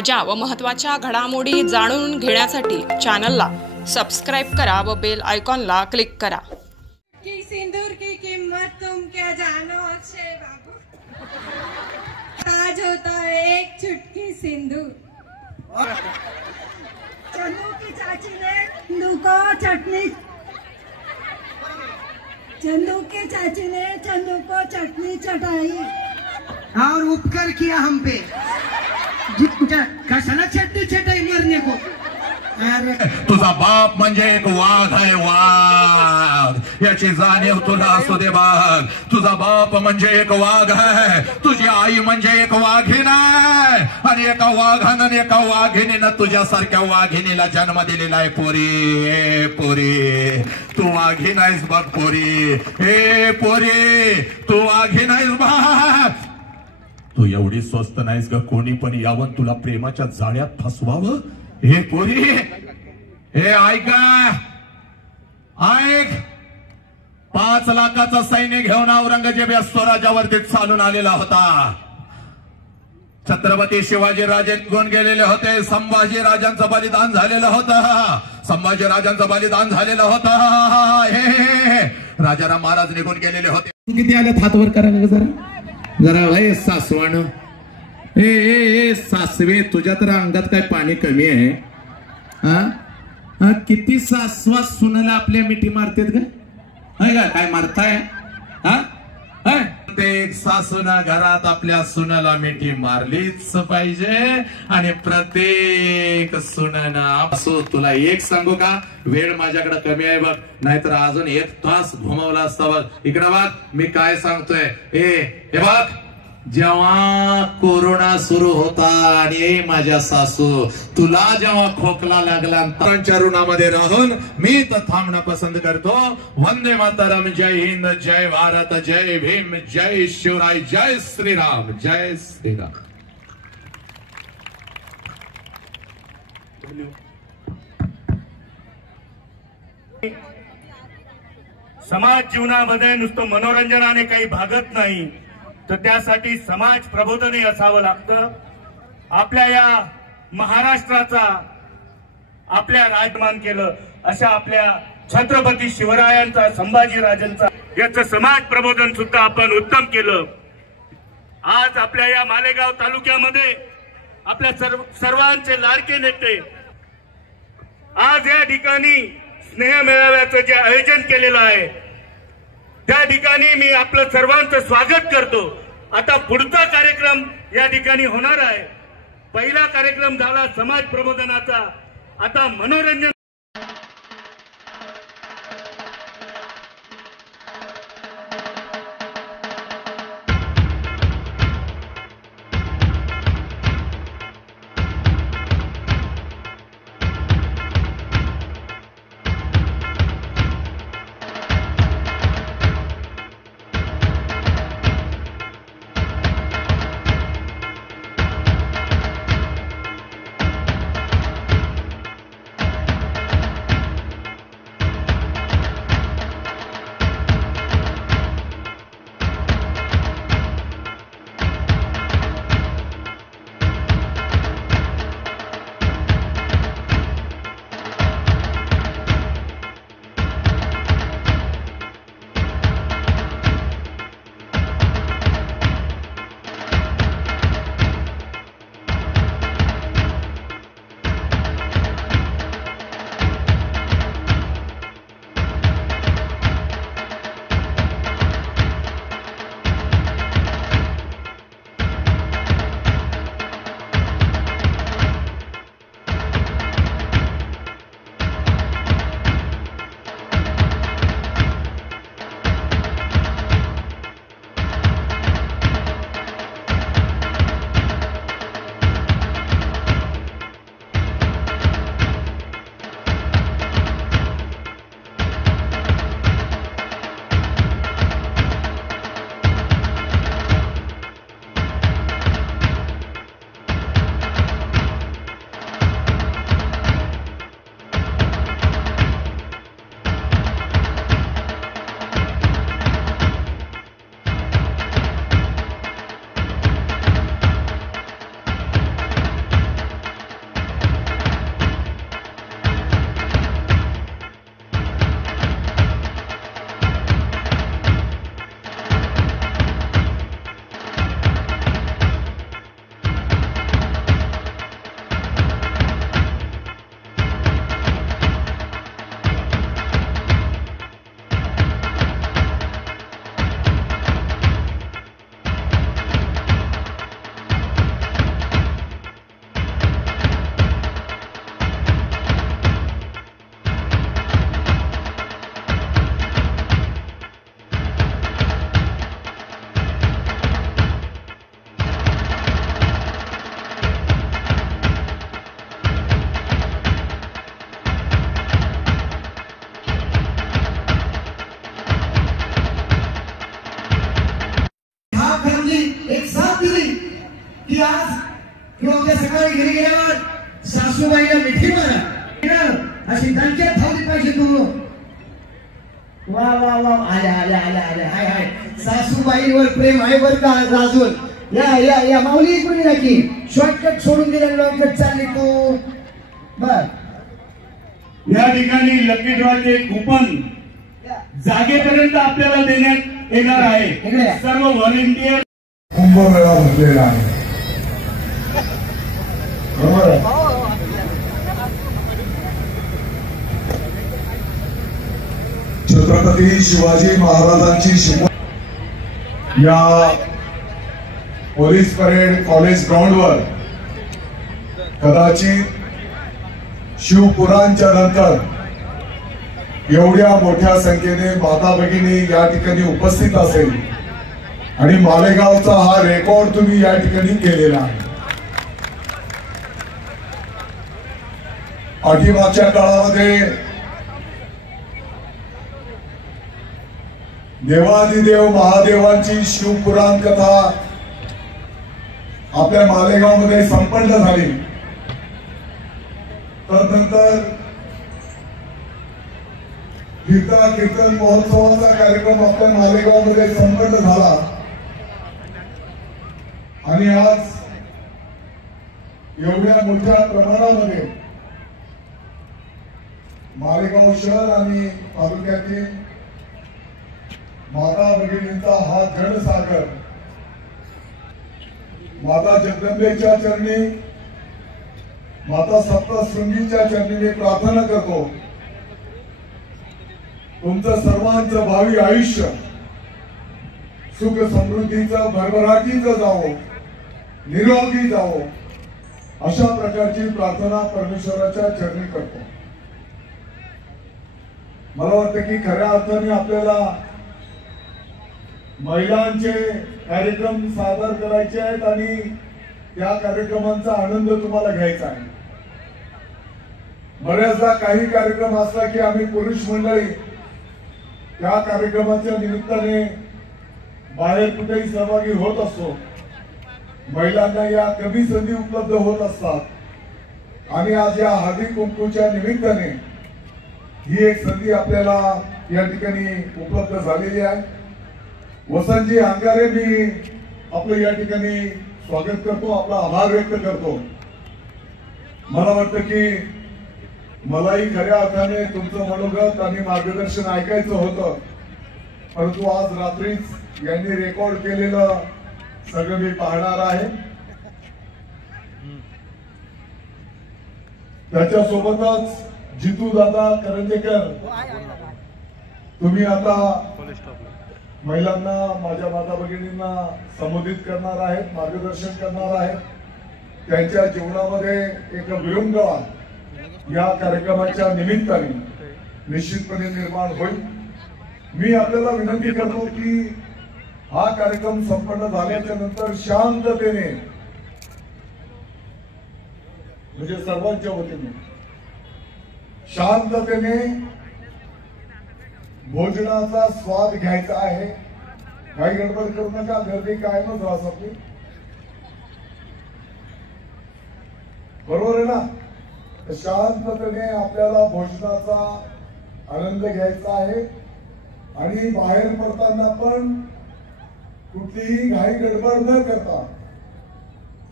ताज्या व महत्त्वाच्या घडामोडी जाणून घेण्यासाठी चॅनलला सबस्क्राइब करा व बेल आयकॉनला क्लिक करा। कि सिंदूर की कीमत तुम क्या जानो अक्षय बाबू, ताज होता है एक चुटकी सिंदूर। चंदू की चाची ने चंदू को चटनी, चंदू की चाची ने चंदू को चटनी चटाई और उपकार किया हम पे। कशाला चटनी चटाई मरने को। तुझा बाप म्हणजे एक वाघ आहे, वाघ याची जाणीव तुला असू दे बघ। तुझा बाप म्हणजे एक वाघ आहे, तुझी आई म्हणजे एक वाघीण आहे आणि एका वाघानं आणि एका वाघिणीनं तुझ्यासारख्या वाघिणीला जन्म दिलेला आहे। पोरी पोरी तू वाघीण आहेस बघ, पोरी हे पोरी तू वाघीण आहेस बघ। तू एवढी स्वस्त नाहीस ग कोणी पण यावं तुला प्रेमाच्या जाळ्यात फसवावं। हे पोरी हे ऐक ऐक, 5 लाखाचा सैन्य घेऊन औरंगजेब या स्वराज्यावरती चालून आलेला होता। छत्रपती शिवाजी राजे निघून गेलेले होते, संभाजी राजांचं बलिदान झालेलं होतं, संभाजी राजांचं बलिदान झालेलं होतं। हे राजाराम महाराज निघून गेलेले होते। किती आले हात वर करा जरा जरा भाई सासवान ए सासवे तुझ्या तर अंगात काय पाणी कमी आहे? हा किती सासवा सुनाला आपल्या मिठी मारतेत का? काय मारताय? प्रत्येक सासूना घरात आपल्या सुनाला मिठी मारलीच पाहिजे आणि प्रत्येक सुनाना असो। तुला एक सांगू का, वेळ माझ्याकडे कमी आहे बघ, नाहीतर अजून 1 तास घुमवला असता बघ। इकडे बघ मी काय सांगतोय। हे बघ, जेव्हा कोरोना सुरू होता आणि माझ्या सासू तुला जेव्हा खोकला लागला, त्यांच्या ऋणामध्ये राहून मी तर थांबणं पसंत करतो। वंदे मातरम, जय हिंद, जय भारत, जय भीम, जय शिवराय, जय श्रीराम, जय श्रीराम। समाज जीवनामध्ये नुसतं मनोरंजनाने काही भागत नाही, तर त्यासाठी समाज प्रबोधनही असावं लागतं। आपल्या या महाराष्ट्राचा आपल्या राजमान केलं अशा आपल्या छत्रपती शिवरायांचा, संभाजी राजांचा याचं समाज प्रबोधन सुद्धा आपण उत्तम केलं। आज आपल्या या मालेगाव तालुक्यामध्ये आपल्या सर्वांचे लाडके नेते आज या ठिकाणी स्नेह मेळाव्याचं जे आयोजन केलेलं आहे त्या ठिकाणी मी आपलं सर्वांचं स्वागत करतो। आता पुढचा कार्यक्रम या ठिकाणी होणार आहे। पहिला कार्यक्रम झाला समाज प्रबोधनाचा, आता मनोरंजन। सकाळी घरी गेल्यावर सासूबाईला मिठी मारा, अशी दणक्यात धावली पाहिजे तू. वा वा वा, आल्या आल्या आल्या आल्या, हाय हाय, सासूबाईवर प्रेम आहे बर का राजून. या या या माऊली इकडून या की, शॉर्टकट सोडून दिला, लॉंगकट चालली तू. बर, या ठिकाणी लकी ड्रॉचे कुपन जागेपर्यंत आपल्याला देण्यात येणार आहे. सर्व व्हॉलेंटियर कुंभमेळा भरलेला आहे, बरोबर आहे. छत्रपती शिवाजी महाराजांची शिकवण या पोलीस परेड कॉलेज ग्राउंडवर कदाचित शिवपुराणच्या नंतर एवढ्या मोठ्या संख्येने माता भगिनी या ठिकाणी उपस्थित असेल आणि मालेगावचा हा रेकॉर्ड तुम्ही या ठिकाणी केलेला आहे. पाठीमागच्या काळामध्ये देवादिदेव महादेवांची शिवपुराण कथा आपल्या मालेगावमध्ये संपन्न झाली. तदनंतर कीर्तन महोत्सवाचा कार्यक्रम आपल्या मालेगावमध्ये संपन्न झाला आणि आज एवढ्या मोठ्या प्रमाणामध्ये मालेगाव शहर आणि तालुक्यातील माता भगिनींचा हा जनसागर माता जगदंबेच्या चरणी, माता सप्तशृंगीच्या चरणी मी प्रार्थना करतो, तुमचं सर्वांचं भावी आयुष्य सुख समृद्धीचं भरभराटीचं जावो, निरोगी जावो, अशा प्रकारची प्रार्थना परमेश्वराच्या चरणी करतो. मला वाटतं की खऱ्या अर्थाने आपल्याला महिलांचे कार्यक्रम सादर करायचे आहेत आणि त्या कार्यक्रमांचा आनंद तुम्हाला घ्यायचा आहे. बऱ्याचदा काही कार्यक्रम असला की आम्ही पुरुष मंडळी त्या कार्यक्रमाच्या निमित्ताने बाहेर कुठेही सहभागी होत असतो. महिलांना या कमी संधी उपलब्ध होत असतात आणि आज या हळदी कुंकूच्या निमित्ताने ही एक संधी आपल्याला या ठिकाणी उपलब्ध झालेली आहे. वसंतजी अंगारे, मी आपलं या ठिकाणी स्वागत करतो, आपला आभार व्यक्त करतो. मला वाटतं की मलाही खऱ्या अर्थाने तुमचं मनोगत आणि मार्गदर्शन ऐकायचं होतं, परंतु आज रात्रीच यांनी रेकॉर्ड केलेलं सगळं मी पाहणार आहे. त्याच्यासोबतच जितू दादा करंजेकर, तुम्ही आता महिलांना, माझ्या माता भगिनींना संबोधित करणार आहेत, मार्गदर्शन करणार आहेत. त्यांच्या जीवनामध्ये एक विरंगुळा या कार्यक्रमाच्या निमित्ताने निश्चितपणे निर्माण होईल. मी आपल्याला विनंती करतो की हा कार्यक्रम संपन्न झाल्याच्या नंतर शांततेने, म्हणजे सर्वांच्या वतीने शांततेने भोजनाचा स्वाद घ्यायचा आहे. काही गडबड करू नका, गर्दी कायमच राहत आपली, बरोबर आहे ना. शांततेने आपल्याला भोजनाचा आनंद घ्यायचा आहे आणि बाहेर पडताना पण कुठलीही घाई गडबड न करता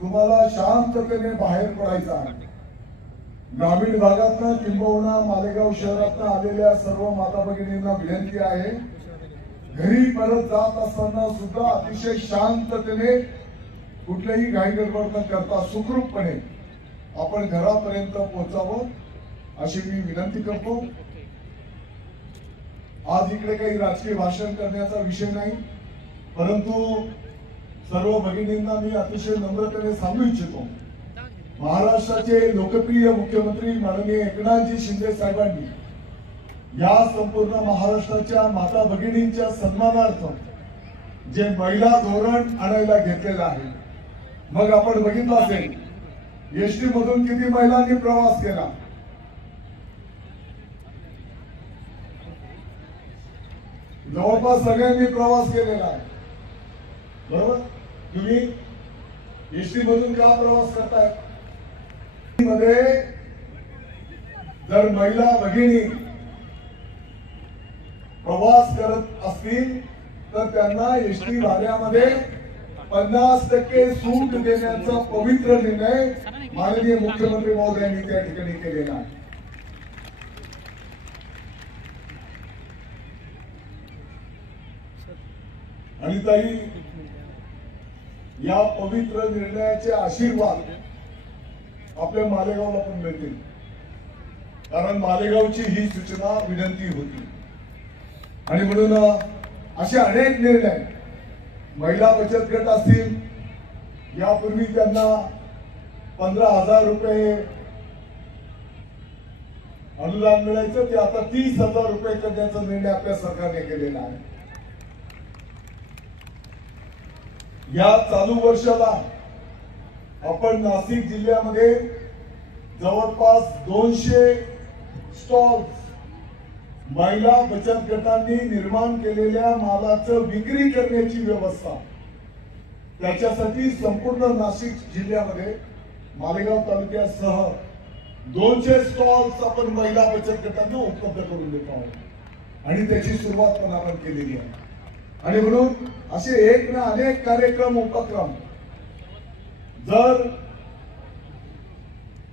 तुम्हाला शांततेने बाहेर पडायचं आहे. ग्रामीण भागातनं किंबहुना मालेगाव शहरातनं आलेल्या सर्व माता भगिनींना विनंती आहे, घरी परत जात असताना सुद्धा अतिशय शांततेने, कुठल्याही घाई गडबड न करता सुखरूपपणे आपण घरापर्यंत पोहोचावं अशी मी विनंती करतो. आज इकडे काही राजकीय भाषण करण्याचा विषय नाही, परंतु सर्व भगिनींना मी अतिशय नम्रतेने सांगू इच्छितो, महाराष्ट्राचे लोकप्रिय मुख्यमंत्री माननीय एकनाथजी शिंदे साहेबांनी या संपूर्ण महाराष्ट्राच्या माता भगिनींच्या सन्मानार्थ जे महिला धोरण आणायला घेतलेलं आहे. मग आपण बघितलं असेल एसटी मधून किती महिलांनी प्रवास केला, जवळपास सगळ्यांनी प्रवास केलेला आहे, बरोबर. तुम्ही एसटी मधून का प्रवास करताय? मध्ये जर महिला भगिनी प्रवास करत असतील तर त्यांना एसटी भाड्यामध्ये 50% सूट देण्याचा पवित्र निर्णय माननीय मुख्यमंत्री महोदयांनी त्या ठिकाणी केलेला आहे. आणि ताई, या पवित्र निर्णयाचे आशीर्वाद आपल्या मालेगावला पण मिळतील, कारण मालेगावची ही सूचना विनंती होती. आणि म्हणून असे अनेक निर्णय, महिला बचत गट असतील, यापूर्वी त्यांना 15,000 रुपये अनुदान मिळायचं, ते आता 30,000 रुपये करण्याचा निर्णय आपल्या सरकारने केलेला आहे. या चालू वर्षाला आपण नाशिक जिल्ह्यामध्ये जवळपास 200 स्टॉल्स महिला बचत गटांनी निर्माण केलेल्या मालाचं विक्री करण्याची व्यवस्था, त्याच्यासाठी संपूर्ण नाशिक जिल्ह्यामध्ये मालेगाव तालुक्यासह 200 स्टॉल्स आपण महिला बचत गटांना उपलब्ध करून देतो आहोत आणि त्याची सुरुवात पण आपण केलेली आहे. आणि म्हणून असे एक ना अनेक कार्यक्रम उपक्रम जर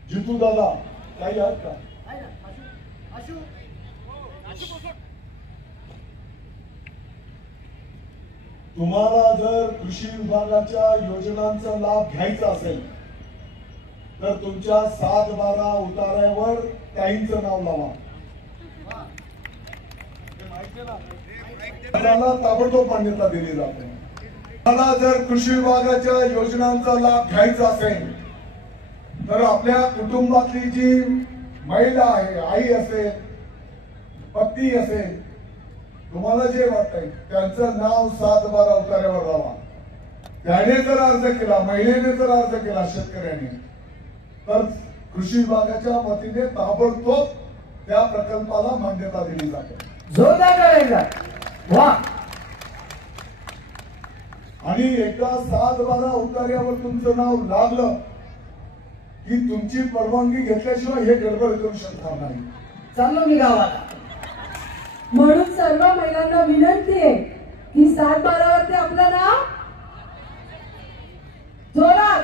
जितू दादा काही आहेत का, तुम्हाला जर कृषी विभागाच्या योजनांचा लाभ घ्यायचा असेल तर तुमच्या 7-12 उतार्यावर ताईंचं नाव लावा. ताबडतोब मान्यता दिली जाते. मला जर कृषी विभागाच्या योजनांचा लाभ घ्यायचा असेल तर आपल्या कुटुंबातली जी महिला आहे, आई असेल, पत्नी असेल, तुम्हाला जे वाटतंय त्यांचं नाव 7-12 उतार्यावर लावा. त्याने जर अर्ज केला, महिलेने जर अर्ज केला शेतकऱ्याने, तर कृषी विभागाच्या वतीने ताबडतोब त्या प्रकल्पाला मान्यता दिली जाते. आणि एकदा 7-12 उतार्यावर तुमचं नाव लागलं की तुमची परवानगी घेतल्याशिवाय हे गडबड करू शकणार नाही. चाललो मी गावाला. म्हणून सर्व महिलांना विनंती आहे की 7-12 वरती आपलं नाव जोरात,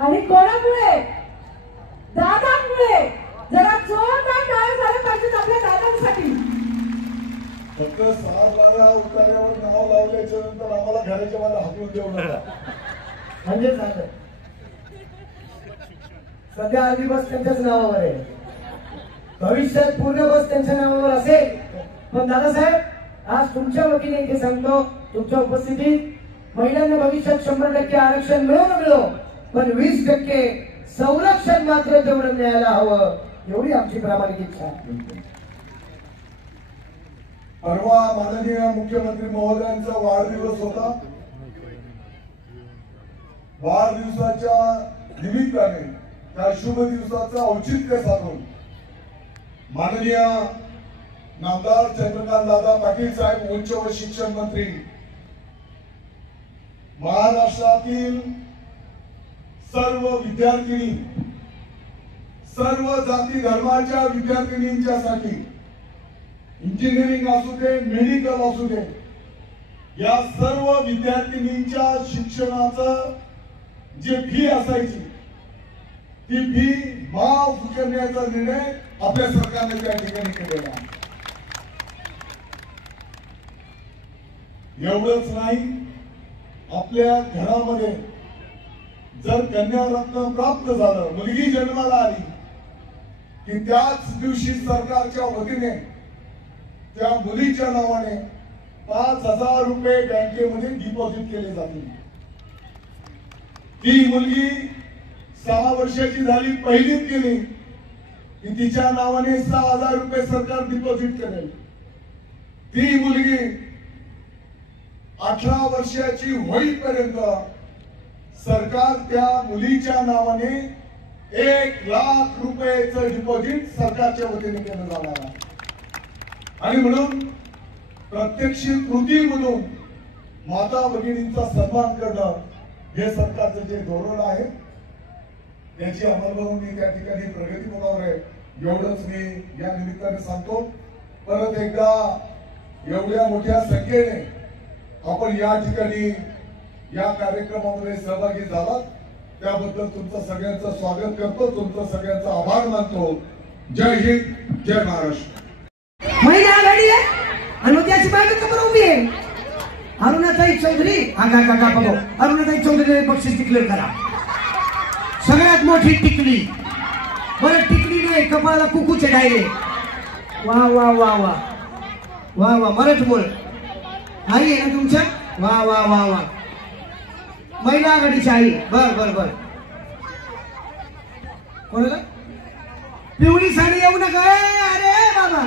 आणि कोणामुळे, दादांमुळे जरा जोरदार टाळ्या झाल्या पाहिजेत आपल्या दादांसाठी. फक्त 6-12 उतार्यावर नाव लावल्याच्या नंतर आम्हाला घराच्या मला हाकलून देऊ नका. म्हणजे झालं सध्या आधी बस त्यांच्याच नावावर आहे, भविष्यात पूर्ण बस त्यांच्या नावावर असेल. पण दादासाहेब, आज तुमच्या वतीने इथे सांगतो, तुमच्या उपस्थितीत महिलांना भविष्यात 100% आरक्षण मिळो न मिळो, पण 20% संरक्षण मात्र तेवढं मिळायला हवं, एवढी आमची प्रामाणिक इच्छा. परवा माननीय मुख्यमंत्री महोदयांचा वाढदिवस होता. वाढदिवसाच्या निमित्ताने त्या शुभ दिवसाचं औचित्य साधून माननीय नामदार चंद्रकांत दादा पाटील साहेब, उच्च व शिक्षण मंत्री, महाराष्ट्रातील सर्व विद्यार्थिनी, सर्व जाती धर्माच्या विद्यार्थिनींच्यासाठी इंजिनिअरिंग असू दे, मेडिकल असू दे, या सर्व विद्यार्थिनींच्या शिक्षणाचं जे फी असायची ती फी माफ करण्याचा निर्णय आपल्या सरकारने त्या ठिकाणी केलेला आहे. एवढंच नाही, आपल्या घरामध्ये जर कन्यारत्न प्राप्त झालं, मुलगी जन्माला आली की त्याच दिवशी सरकारच्या वतीने त्या मुलीच्या नावाने 5,000 रुपये बँकेमध्ये डिपॉझिट केले जातील. ती मुलगी 6 वर्षाची झाली, पहिलीत गेली की तिच्या नावाने 6,000 रुपये सरकार डिपॉझिट करेल. ती मुलगी 18 वर्षाची होईपर्यंत सरकार त्या मुलीच्या नावाने 1,00,000 रुपयाचं डिपॉझिट सरकारच्या वतीने केलं जाणार आहे. आणि म्हणून प्रत्यक्ष कृतीमधून माता भगिनींचा सन्मान करणं हे सरकारचं जे धोरण आहे याची अंमलबजावणी त्या ठिकाणी प्रगतीपथावर आहे, एवढंच मी या निमित्ताने सांगतो. परत एकदा एवढ्या मोठ्या संख्येने आपण या ठिकाणी या कार्यक्रमामध्ये सहभागी झालात त्याबद्दल तुमचं सगळ्यांचं स्वागत करतो, तुमचं सगळ्यांचा आभार मानतो. जय हिंद, जय महाराष्ट्र. महिला आघाडी आहे आणि मग त्याची बायको कबर उभी आहे. अरुणाताई चौधरी अरुणाताई चौधरी बक्षीस डिक्लेअर करा. सगळ्यात मोठी टिकली. बरं टिकली नाही, कपाळाला कुकूचे डायरे. वा वा वा वा वा वा मराठमोळ आई आहे ना तुमच्या. वा वा वा वा महिला आघाडीची आई. बर बर बर कोणाला पिवळी साडी येऊ नका. अरे बाबा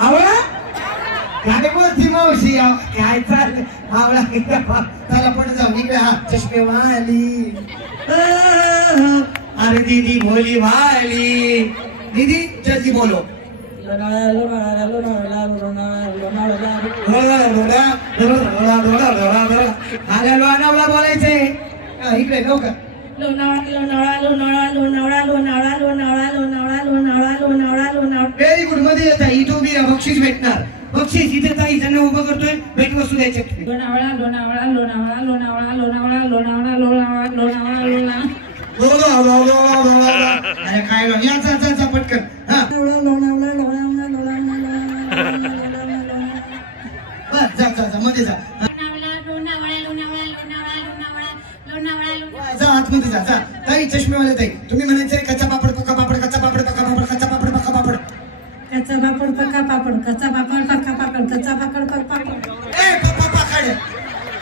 आवळा काय बोलती मावशी. काय चाललं आवळा त्याला पण जाऊ इकडे. हा चष्मे वाली. अरे दीदी भोली भाली. दीदी जल्दी बोलो. अरे लोणावळा बोलायचंय इकडे लवकर. Very good. मध्ये येत आहे इथून मी बक्षीस भेटणार. बक्षीस इथे ताई ज्यांना उभं करतोय भेटवस्तू द्यायचे. अरे काय या पटकन. हा जा मध्ये जा. आतमध्ये जा. ताई चष्मेवाले ताई तुम्ही म्हणायचंय कच्चा पापड पक्का पापड, कच्चा पापड पक्का पापड, कच्चा पापड पक्का पापड, कच्चा पापड पक्का पापड, कच्चा पापड पक्का पापड, कच्चा पापड पक्का पापड. ए पप्पा पाकाड.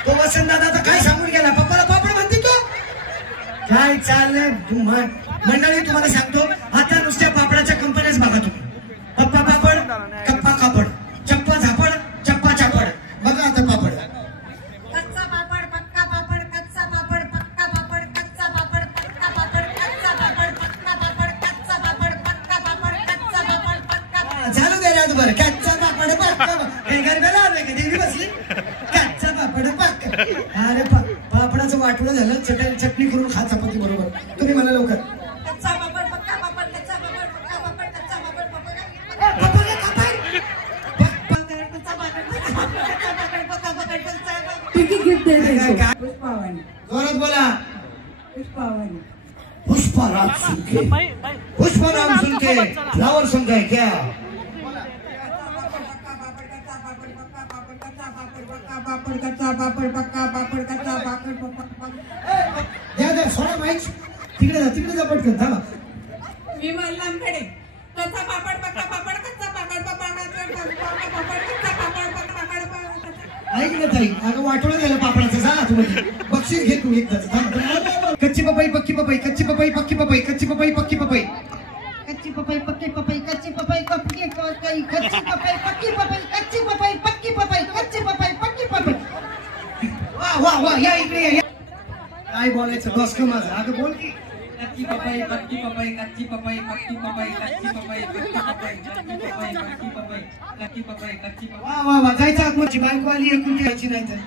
तो वसंत दादा तर काय सांगून गेला. पप्पाला पापड म्हणते तो. काय चाललंय मंडळी. तुम्हाला सांगतो आता नुसत्या पापडाच्या कंपन्याच बघा तुम्ही. पप्पा पापड, कप्पा कापड, चप्पा झापड, चप्पा चापड. बघा आता पापड. कच्चा पापड पक्का पापड, कच्चा पापड पक्का पापड, कच्चा पापड पक्का पापड, कच्चा पापड पक्का पापड, कच्चा पापड पक्का पापड, कच्चा पापड पक्का. चालू दे रात बरं. कच्चा पापड पक्का. हे गरबेला आलोय का देवी बसली. कच्चा पापड पक्का. अरे पापडाचं वाटवलं झालं. चटणी करून खा चपाती बरोबर. तुम्ही म्हणा लवकर. कच्चा पापड पक्का पापड, कच्चा पापड पक्का पापड, कच्चा पापड पक्का किती गिफ्ट द्यायचं. जोरात बोला. पुष्पाराम सुनके. पुष्पाराम सुनके फ्लावर सॉन्ग है क्या. द्या सोडा माहीत. तिकडे जा पटकन. थांबा. मी मल्लांकडे कच्चा पापड पक्का पापड, कच्चा पापड पापड, कच्चा पापड पक्का पापड. ऐक ना ताई. अगं वाटोळं झालं पापडाचं. जा तुम्ही बक्षीस घे तू एकदाच. कच्ची पपई पक्की पपई, कच्ची पपई पक्की पपई, कच्ची पपई पक्की पपई, कच्ची पपई पक्की पपई, कच्ची पपई पक्की पपई, कच्ची पपई पक्की पपई, कच्ची पपई पक्की पपई, कच्ची पपई पक्की पपई. वा वा वा या इकडे या. काय बोलायचं बस का माझं. अगं बोल की. कच्ची पपई पक्की पपई, कच्ची पपई पक्की पपई, कच्ची पपई पक्की पपई, कच्ची पपई पक्की पपई, कच्ची पपई कच्ची पपई. वा वा वा जायचं आत्मची बायको आली एकूण यायची नाही तर.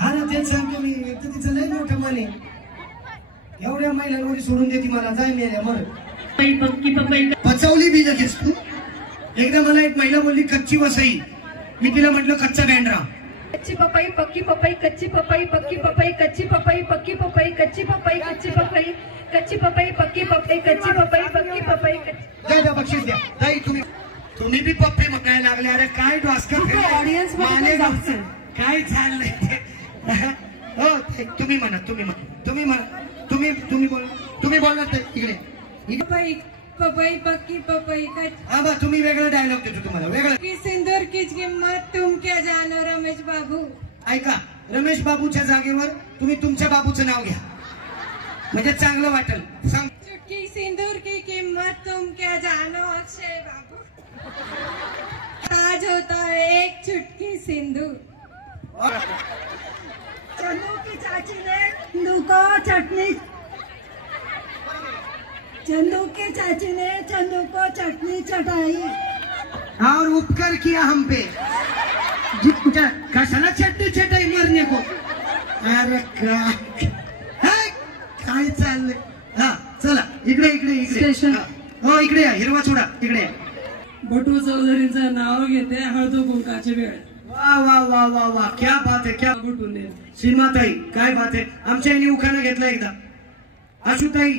हा ना तेच सांगतो मी. एक तर तिचं लय मोठं मन आहे. एवढ्या महिलांवर सोडून देते मला. जाय मेल्या मर. पक्की पपई पचवली बी लगेच तू. एकदा मला एक महिला बोलली कच्ची वसई. मी तिला म्हटलं कच्चा बँड्रा. कच्ची पपई पक्की पपई, कच्ची पपई पक्की पपई, कच्ची पपई पक्की पपई, कच्ची पपई कच्ची पपई, कच्ची पपई पक्की पपई, कच्ची पपई पक्की पपई. द्या बक्षीस द्या. ताई तुम्ही बी पप्पे म्हणायला लागले. अरे काय डॉस्कर ऑडियन्स मध्ये जायचं. काय चाललंय ते. हो तुम्ही म्हणा. तुम्ही बोलणार ते इकडे. पपई पपई पक्की पपई, हा बा तुम्ही वेगळा डायलॉग देतो तुम्हाला. वेगळा. की सिंदूर की किंमत तुम क्या जानो रमेश बाबू. ऐका रमेश बाबूच्या जागेवर तुम्ही तुमच्या बाबूचं नाव घ्या म्हणजे चांगलं वाटेल. सांग. चुटकी सिंदूर की किंमत तुम क्या जानो अक्षय बाबू. ताज होता है एक चुटकी सिंदूर. चन्नू की चाची ने लुका चटनी. चंदू के चाची ने चंदू को चटनी चटाई और उपकार किया हम पे कशाला चटनी चटाई मरने को अरे काय चाललंय हा चला इकडे इकडे इकडे हो इकडे या हिरवा चुडा इकडे या बटू चौधरींचं नाव घेते हळदू कुंकाची वेळ वा वा वा वा वा क्या बात है क्या बटून दे सीमाताई काय बात आहे आमच्या यांनी उखाणा घेतला एकदा आशुताई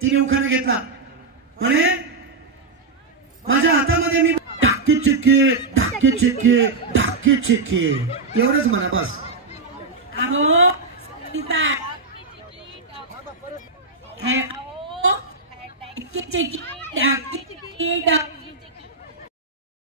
तिने उखाणा घेतला म्हणे माझ्या हातामध्ये मी डाके चिक्के डाके चिक्के डाके चिक्के एवढंच म्हणा बस अहो चिकी चिकी